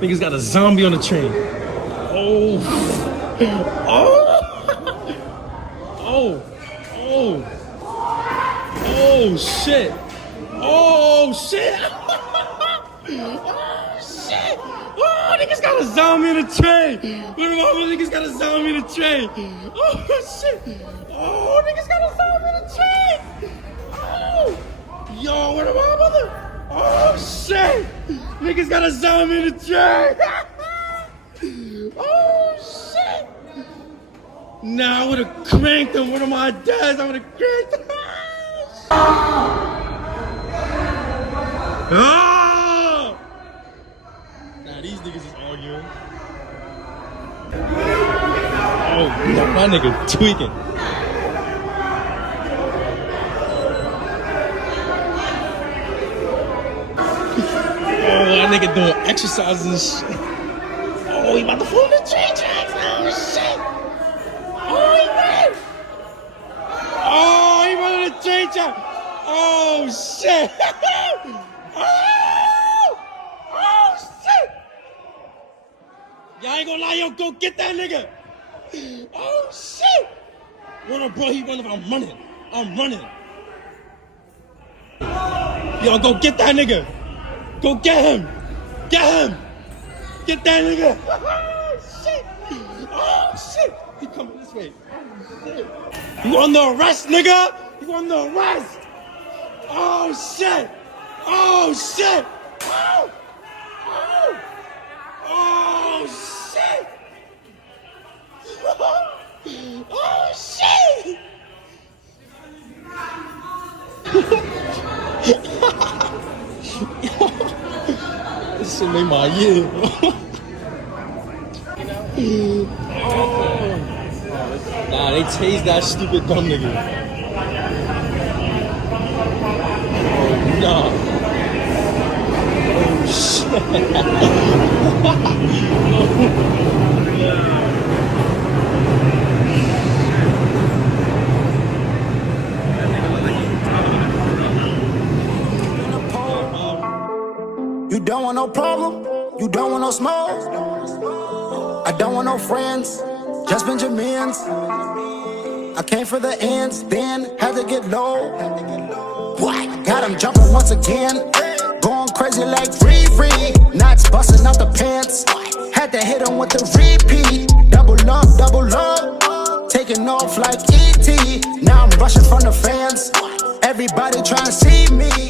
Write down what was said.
Niggas got a zombie on the train. Oh. Oh. Oh. Oh. Oh shit. Oh shit. Oh shit. Oh, niggas got a zombie in the train. What the mama niggas got a zombie in the train. Oh shit. Oh, niggas got a zombie in the train. Oh. Yo, what the mama? Oh shit. Niggas got a zombie in the train. Oh shit. Nah, I would've cranked him. One of my dads, I would've cranked him. Ah! Nah, these niggas is arguing. Oh, my nigga tweaking. Oh, that nigga doing exercises and shit. Oh, he about to fall in the train tracks. Oh, shit. Oh, he ran. Oh, he running the train track. Oh, shit. Oh, shit. Y'all ain't gonna lie, yo, go get that nigga. Oh, shit. Run up, bro, he running. I'm running. I'm running. Yo, go get that nigga. Go get him. Get him. Get that nigga. Oh, shit. Oh, shit. He coming this way. Oh, shit. You on the arrest, nigga? You on the arrest? Oh, shit. Oh, shit. Oh. Oh. Oh, shit. Oh, shit. This shit made my year. Oh. Nah, they tased that stupid dumb nigga. Oh, nah. Oh, shit. You don't want no problem, you don't want no smoke. I don't want no friends, just Benjamins. I came for the ends, then had to get low. What? Got him jumping once again, going crazy like free. Knots busting out the pants, had to hit him with the repeat. Double up, taking off like E.T. Now I'm rushing from the fans, everybody trying to see me.